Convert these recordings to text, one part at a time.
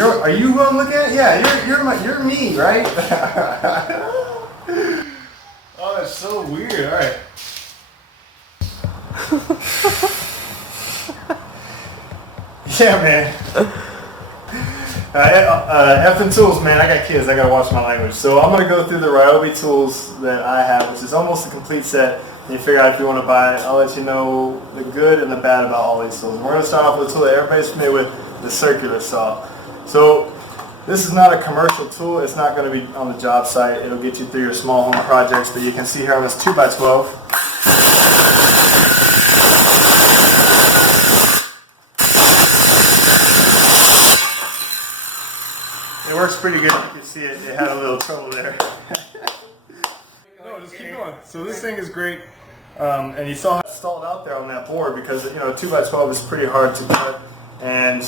Are you who I'm looking at? Yeah, you're me, right? Oh, that's so weird. All right. Yeah, man. Effin tools, man. I got kids. I gotta watch my language. So I'm gonna go through the Ryobi tools that I have, which is almost a complete set. And you figure out if you want to buy it. I'll let you know the good and the bad about all these tools. And we're gonna start off with a tool that everybody's familiar with, the circular saw. So this is not a commercial tool. It's not going to be on the job site. It'll get you through your small home projects. But you can see here on this 2x12. It works pretty good. You can see it had a little trouble there. No, just keep going. So this thing is great. And you saw how it stalled out there on that board because, you know, 2x12 is pretty hard to cut. And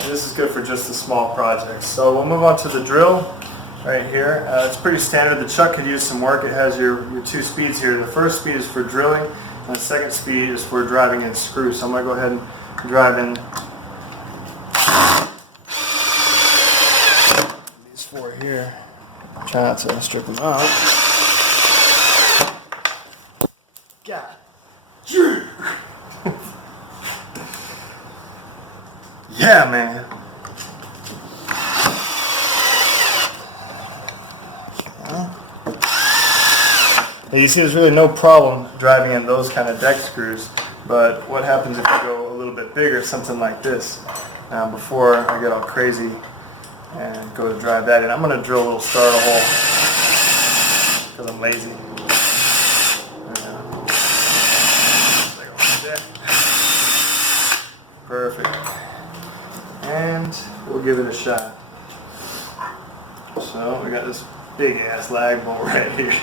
this is good for just the small projects. So we'll move on to the drill right here. It's pretty standard. The chuck could use some work. It has your two speeds here. The first speed is for drilling, and the second speed is for driving in screws. So I'm going to go ahead and drive in these four here. Try not to strip them out. God. Yeah, man. Now you see there's really no problem driving in those kind of deck screws, but what happens if you go a little bit bigger, something like this? Before I get all crazy and go to drive that in, I'm going to drill a little starter hole because I'm lazy. Perfect. And we'll give it a shot. So we got this big ass lag bolt right here.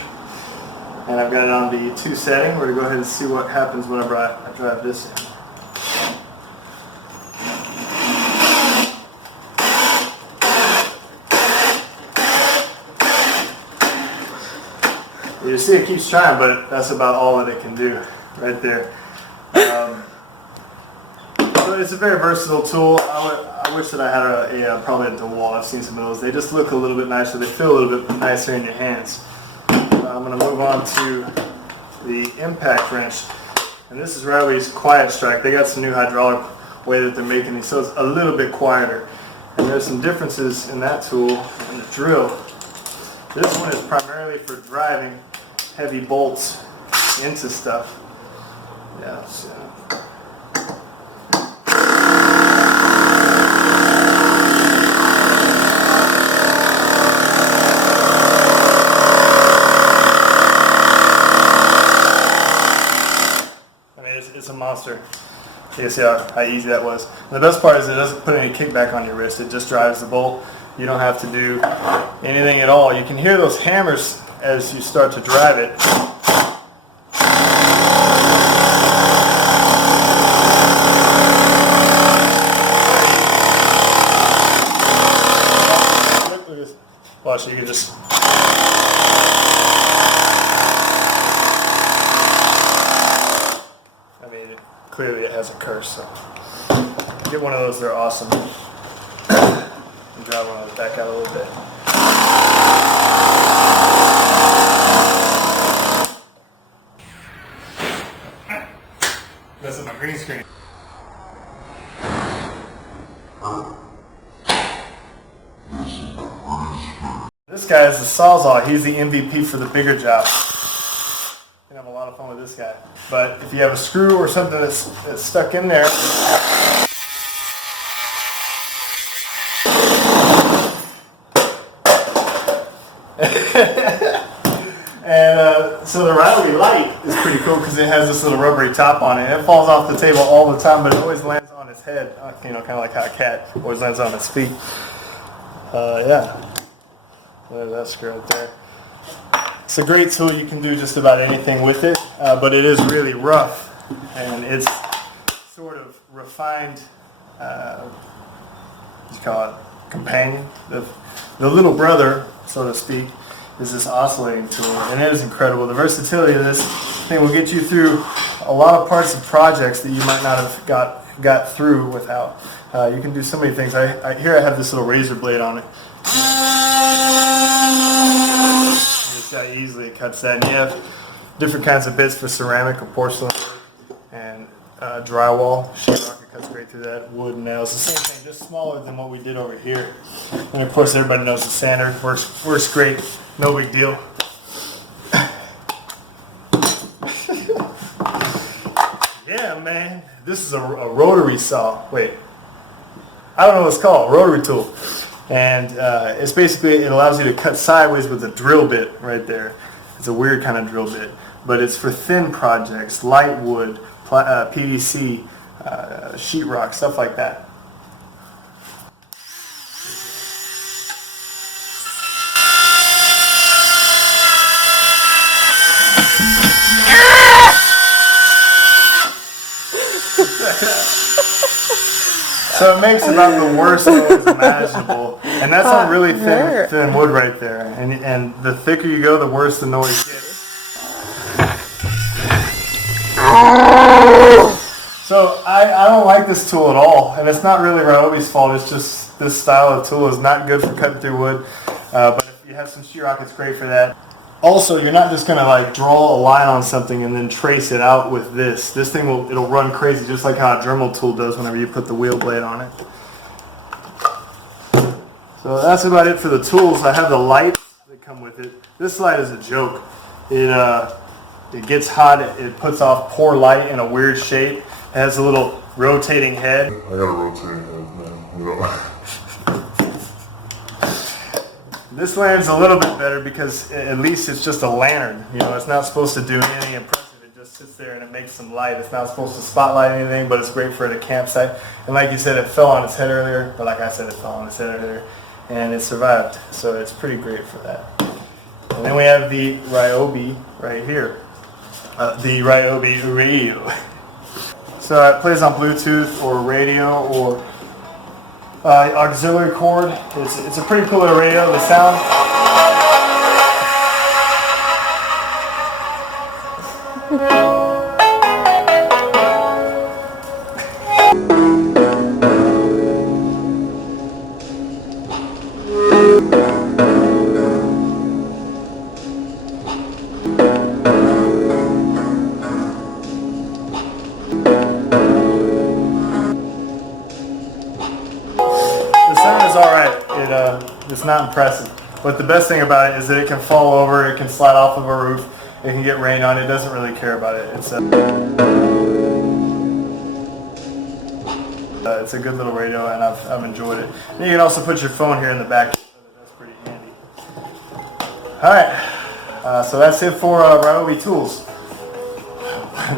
And I've got it on the 2 setting. We're going to go ahead and see what happens whenever I drive this in. You see it keeps trying, but that's about all that it can do right there. So it's a very versatile tool. I wish that I had probably a DeWalt. I've seen some of those. They just look a little bit nicer. They feel a little bit nicer in your hands. I'm going to move on to the impact wrench. And this is Ryobi's Quiet Strike. They got some new hydraulic way that they're making these, so it's a little bit quieter. And there's some differences in that tool and the drill. This one is primarily for driving heavy bolts into stuff. Yeah, so. It's a monster. You see how easy that was. And the best part is it doesn't put any kickback on your wrist. It just drives the bolt. You don't have to do anything at all. You can hear those hammers as you start to drive it. Watch, you can just... Clearly it has a curse, so get one of those, they're awesome. And drive one of those back out a little bit. That's my green screen. This guy is the Sawzall. He's the MVP for the bigger job. You can have a lot of fun with this guy. But if you have a screw or something that's stuck in there, and so the Ryobi light is pretty cool because it has this little rubbery top on it. And it falls off the table all the time, but it always lands on its head. You know, kind of like how a cat always lands on its feet. Yeah. There's that screw right there. It's a great tool. You can do just about anything with it, but it is really rough, and it's sort of refined, what do you call it, companion. The little brother, so to speak, is this oscillating tool, and it is incredible. The versatility of this thing will get you through a lot of parts of projects that you might not have got got through without. You can do so many things. Here I have this little razor blade on it. You see how easily it cuts that. And you have different kinds of bits for ceramic or porcelain and drywall. Sheetrock, it cuts great through that. Wood and nails, the same thing, just smaller than what we did over here. And of course everybody knows the sander works great, no big deal. Yeah, man, this is a rotary saw. Wait, I don't know what it's called, rotary tool. And it's basically, it allows you to cut sideways with a drill bit right there. It's a weird kind of drill bit, but it's for thin projects, light wood, PVC, sheetrock, stuff like that. So it makes about the worst noise imaginable, and that's on really thin wood right there. And the thicker you go, the worse the noise gets. So I don't like this tool at all, and it's not really Ryobi's fault. It's just this style of tool is not good for cutting through wood. But if you have some sheetrock, it's great for that. Also, you're not just going to like draw a line on something and then trace it out with this. This thing it'll run crazy, just like how a Dremel tool does whenever you put the wheel blade on it. So that's about it for the tools. I have the lights that come with it. This light is a joke. It gets hot. It puts off poor light in a weird shape. It has a little rotating head. I got a rotating head, man. You know. This lantern's a little bit better because at least it's just a lantern. You know, it's not supposed to do anything impressive. It just sits there and it makes some light. It's not supposed to spotlight anything, but it's great for at a campsite. And like you said, it fell on its head earlier. But like I said, it fell on its head earlier. And it survived. So it's pretty great for that. And then we have the Ryobi right here. The Ryobi radio. So it plays on Bluetooth or radio or auxiliary cord. It's a pretty cool little radio. The sound. It's not impressive, but the best thing about it is that it can fall over, it can slide off of a roof, it can get rain on it. It doesn't really care about it. It's a good little radio, and I've enjoyed it. And you can also put your phone here in the back. That's pretty handy. All right, so that's it for Ryobi tools.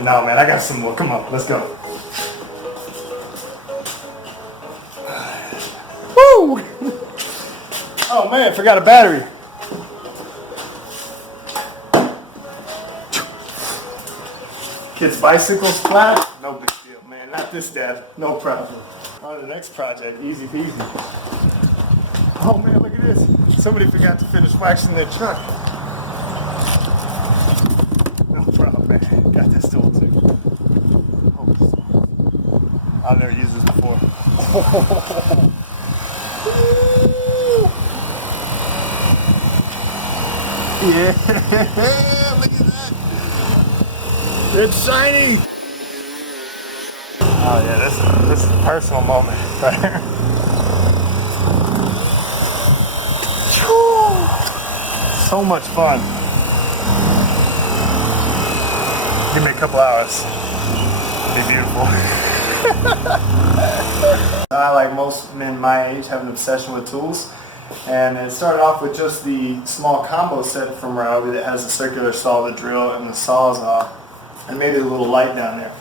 No, man, I got some more. Come on, let's go. Woo! Oh man, I forgot a battery. Kids' bicycles flat? No big deal, man. Not this, Dad. No problem. On to the next project. Easy peasy. Oh man, look at this. Somebody forgot to finish waxing their truck. No problem, man. Got this tool too. Oh, I've never used this before. Yeah, look at that. It's shiny. Oh yeah, this is a personal moment right here. So much fun. Give me a couple hours. It'll be beautiful. I, like most men my age, have an obsession with tools. And it started off with just the small combo set from Ryobi that has a circular saw, the drill, and the sawzall, and maybe a little light down there.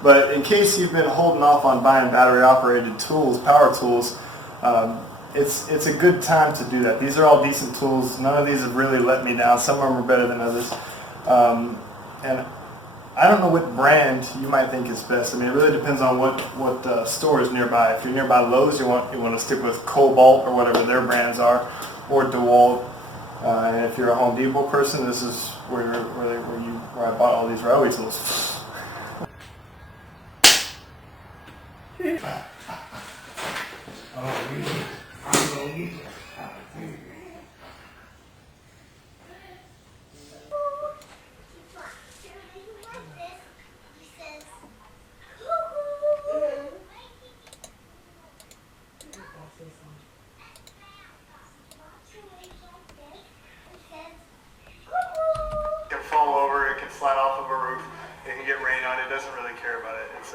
But in case you've been holding off on buying battery-operated tools, power tools, it's a good time to do that. These are all decent tools. None of these have really let me down. Some of them are better than others. And I don't know what brand you might think is best. I mean, it really depends on what store is nearby. If you're nearby Lowe's, you want to stick with Cobalt or whatever their brands are, or DeWalt. And if you're a Home Depot person, this is where I bought all these Ryobi tools. It can fall over, it can slide off of a roof, it can get rain on it, doesn't really care about it. It's